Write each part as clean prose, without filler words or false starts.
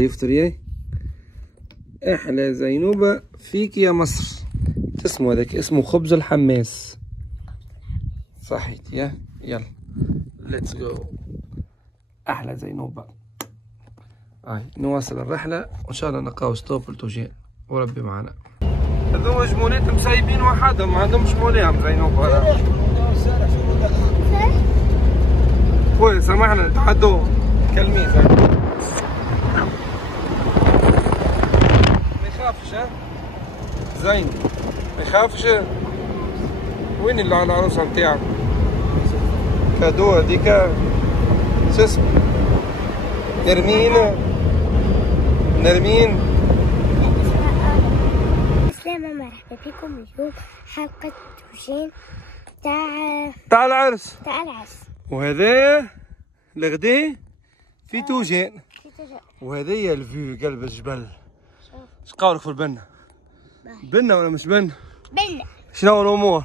يفطر ياي. احلى زينوبة فيك يا مصر. اسمه هذاك اسمه خبز الحماس. صحيت يا يلا ليتس جو. احلى زينوبة. نواصل الرحلة وان شاء الله نلقاو ستوب لتوجين وربي معنا. هذوما جمولات مسايبين وحدهم، ما عندهمش مولاهم زينوبة. خويا سامحنا نتعدوا كلمي زين. ما يخافش ها زين، ما يخافش. وين اللي على العروسة نتاعو؟ كادو هذيك شو اسمه؟ نرمين. السلام مرحبا بكم. اليوم حلقة توجين تاع العرس. وهذا الغدا في توجين. وهذايا الفيو قلب الجبل. اش قولك في البنة؟ بنة ولا مش بنة؟ بنة. شنو الامور؟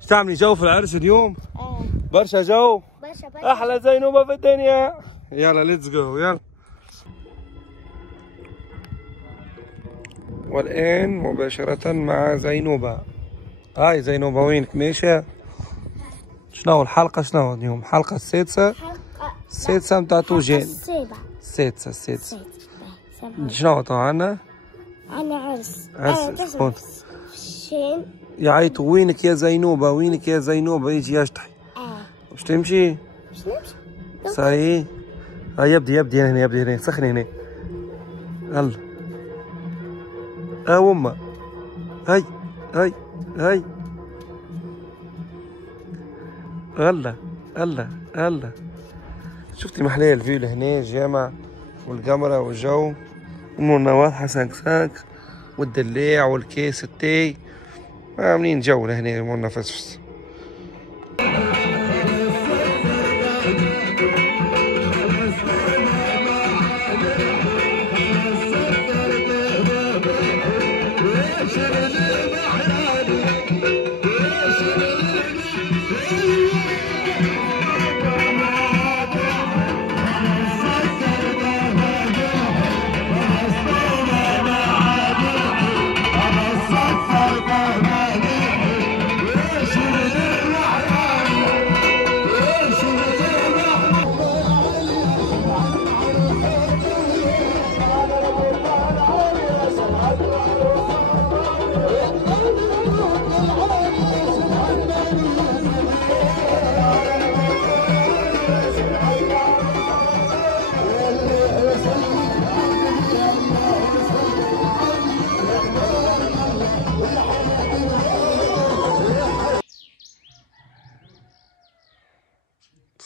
اش تعملي جو في العرس اليوم؟ برشا جو. برشا. احلى زينوبة في الدنيا. يلا ليتس جو يلا. والان مباشرة مع زينوبة. هاي زينوبة وينك ماشية؟ شنو الحلقة؟ شنو اليوم؟ الحلقة السادسة متاع توجين. السادسة. شنو تو عنا؟ عنا عرس. شكون؟ يعيطوا وينك يا زينوبة وينك يا زينوبة يجي يشطحي. باش تمشي؟ باش نمشي. صحيح. يبدي هنا سخني هنا. يلا. وما. هاي. الله. شفتي محلية الفيو لهنا الجامع والقمرة والجو. امورنا واضحة 5 والدلاع والكيس التاي. عاملين جو لهنا امورنا فسفس.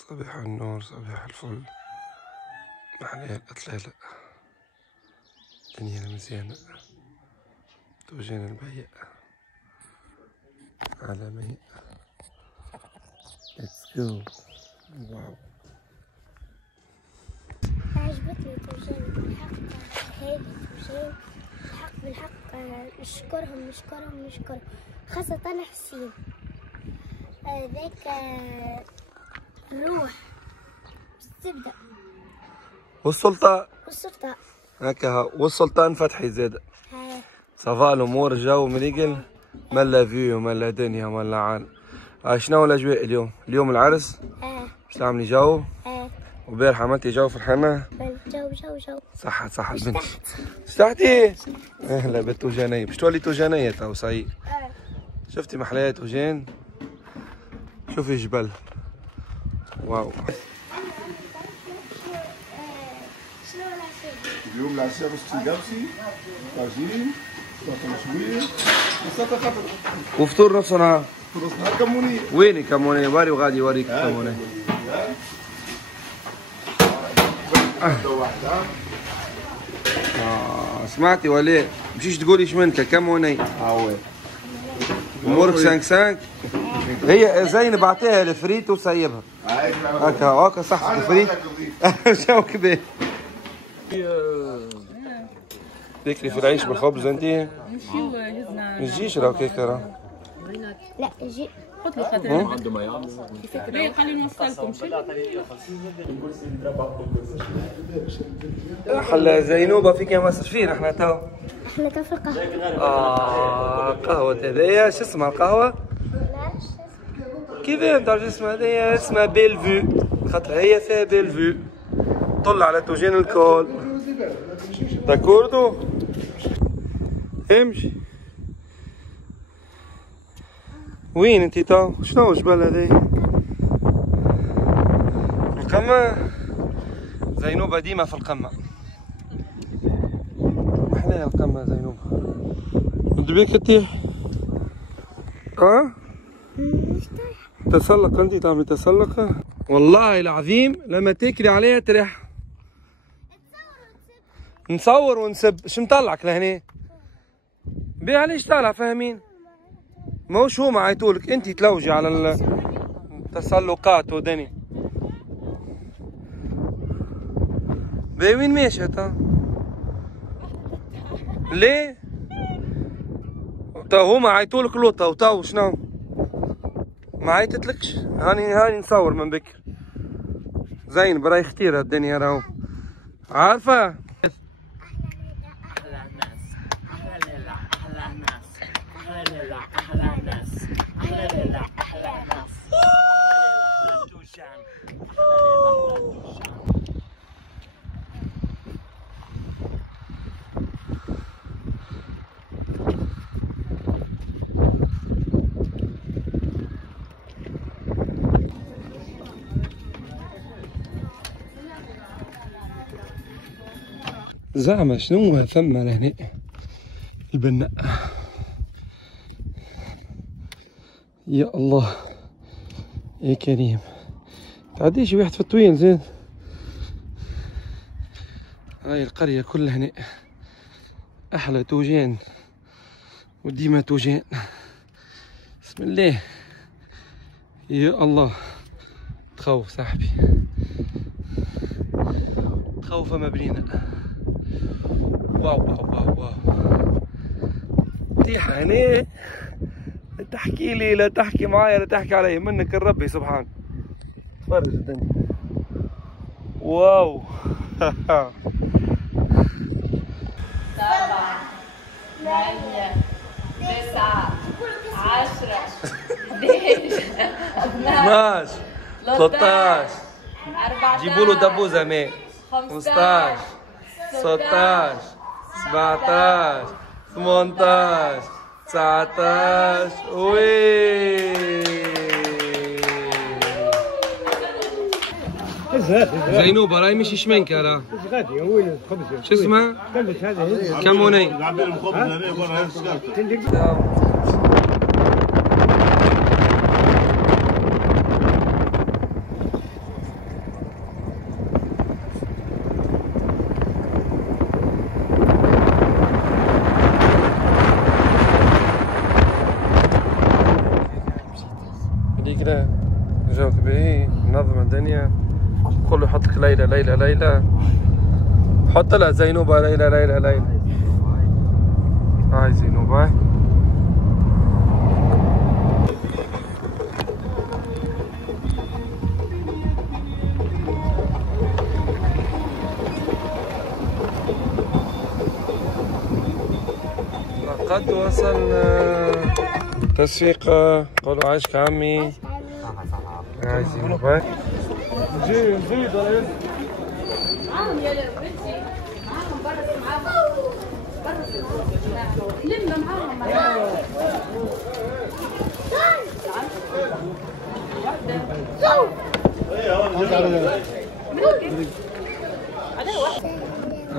صباح النور صباح الفل. محلية الأتلالة. دنيا مزيانة. توجين البيع عالمية. Let's go. واو. عجبتني توجين بالحق. هذه توجين بالحق نشكرهم خاصة حسين. ذاك روح تبدأ. والسلطان هكا والسلطان فتحي زاد. صافا الامور الجو مريقل. ملا فيو ملا دنيا ملا عالم. شنو الاجواء اليوم؟ اليوم العرس. باش تعملي جو. وبارح عملتي جو في الحانة. جو. صح البنت. استحتي؟ اهلا بالتوجانية. باش تولي توجانية تو صحيح. شفتي محلية توجين؟ شوفي جبل. واو. اليوم العشاء باش تلقاوشي طاجين سلطة مشوية وسلطة خضرا وفطور نص نهار. نص نهار كمونية. ويني كمونية؟ باري وغادي يوريك كمونية. سمعتي ولا مشيش تقولي شمنكة كمونية. وي امورك 5 هي زين بعطيها الفريت وسيبها. هكا صح الفريت. شو كذا تاكلي في العيش بالخبز انتي؟ نمشيو هزنا. ما تجيش راهو كيكه راه. لا يجي قلت له خاطر عنده ما يعمل كيفاش خليني نوصلكم حلا زينوبة فيك يا مسرفين احنا تو في القهوة. قهوة هذيا شو اسمها القهوة؟ كيف ما تعرف اسمها هذيا؟ اسمها بيلفيو خاطر هي فيها بيلفيو طلع على توجين الكل. داكوردو امشي. وين انتي تو؟ شنو الجبل هذي؟ القمة. زينوبة ديما في القمة. محلاها القمة زينوبة. ودبيك تطيح؟ تسلق انتي تعملي تسلق؟ والله العظيم لما تاكلي عليها تريح. نصور ونسب. شو مطلعك لهنا؟ بيه علاش طالع فاهمين؟ موش هما عيطولك انتي تلوجي على التسلقات ودني. بيه وين ماشي تا؟ ليه؟ تو هما عيطولك لوطا وتو شنو؟ ما عيطتلكش. هاني نصور من بكر. زين براي ختيرة الدنيا راهو. عارفة؟ زعما شنو ثم لهنا البناء. يا الله يا كريم. تعديش واحد في الطويل زين. هاي القرية كلها هنا أحلى توجين وديما توجين. بسم الله يا الله. تخوف صاحبي تخوف مبنينا. واو واو واو واو. تيحة هنا لا تحكي لي لا تحكي معايا لا تحكي علي منك الربي سبحان. تفرج الدنيا. واو. 7 8 9 10 11 12 13 جيبوا له دبوزه ماء. 15 16 17 18 19 وي. زينوبة راهي مش شمنكة راه. غادي وين الخبز؟ شو اسمها؟ خبز هذا. كموني. كده جاوك باهي نظم الدنيا. كله يحط لك ليلى ليلى ليلى. حط لها زينوبة ليلى ليلى ليلى. هاي زينوبة. لقد وصلنا. تسويقة. قولوا عايشك عمي. هاي زينوبة. نزيد معاهم يا بنتي. معاهم برا معاهم. لم معاهم.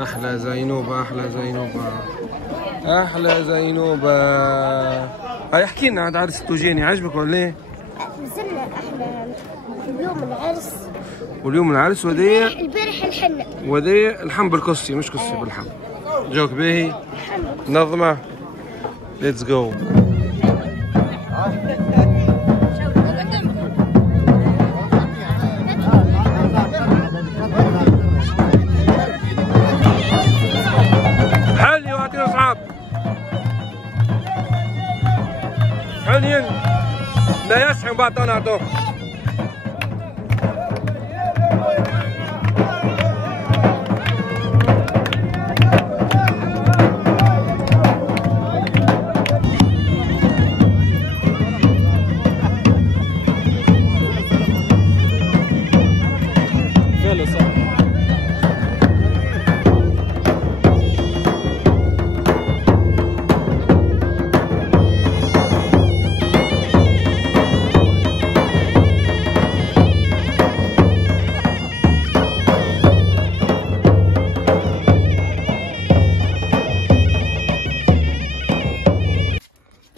أحلى زينوبة أحلى زينوبة أحلى زينوبة. هاي احكي لنا عن عرس التوجيني عجبك ولا ايه؟ نزلنا احنا اليوم العرس. واليوم العرس ودي البارح الحنة. ودي الحم بالقصي مش قصي بالحم. جوك باهي نظمة. ليتس جو. حلي واعطينا اصحاب حليين لا يشحن باطناته.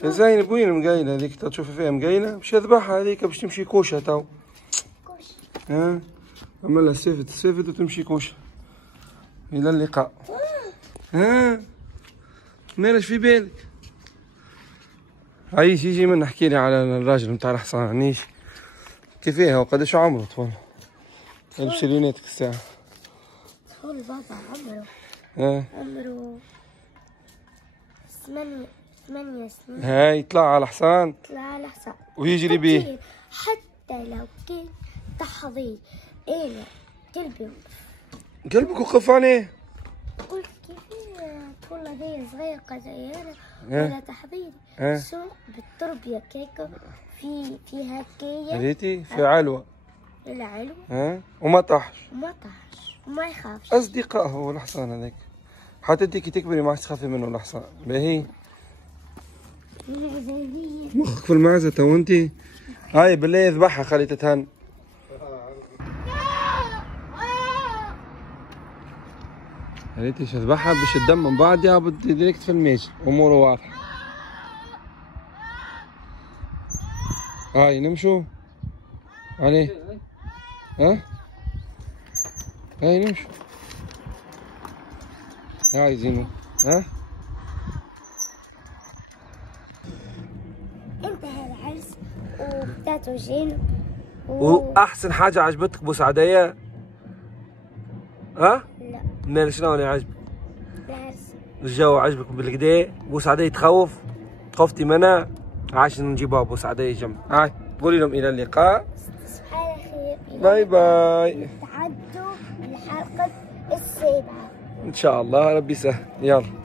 زينب وين المقايلة هذيك تشوفي فيها مقايلة؟ باش يذبحها هذيك باش تمشي كوشة تو. كوشة. ها عملها السيفت وتمشي كوشة. إلى اللقاء. ها مالش في بالك؟ عيش يجي من احكي لي على الراجل نتاع الحصان عنيش كيفاه وقداش عمره طفل؟ البس ليوناتك الساعة. طفل بابا عمره. عمره 8 سنين. هاي يطلع على الحصان. يطلع على الحصان. ويجري بيه. حتى لو كان تحضير انا قلبك وقف عليه. قلت كيفاه طفولة هي صغيرة زي انا ولا تحضير سوق بالتربية كيكة في هكايا. ريتي في علوة. العلوة. وما طاحش. وما يخافش. أصدقاء هو الحصان هذاك. حتى انت كي تكبري ما عادش تخافي منه الحصان. باهي. مخك في المعزة تو انت. هاي بالله يذبحها خلي تتهن. ريتي ايش اذبحها باش الدم من بعد يهبط ديريكت في الميج. اموره واضحة. هاي نمشوا عليه. ها هاي نمشوا. هاي زينو. ها انتهى العرس وبتاعته جين واحسن حاجة عجبتك بوسعدية؟ ها؟ لا. منين شنو اللي عجبك؟ العرس. الجو عجبك بالكدا؟ بوسعدية تخوف؟ خفتي منها؟ عشان نجيبها بوسعدية جنب. هاي قولي لهم إلى اللقاء. تصبح على خير. باي باي. تعدوا الحلقة السابعة. إن شاء الله ربي يسهل. يلا.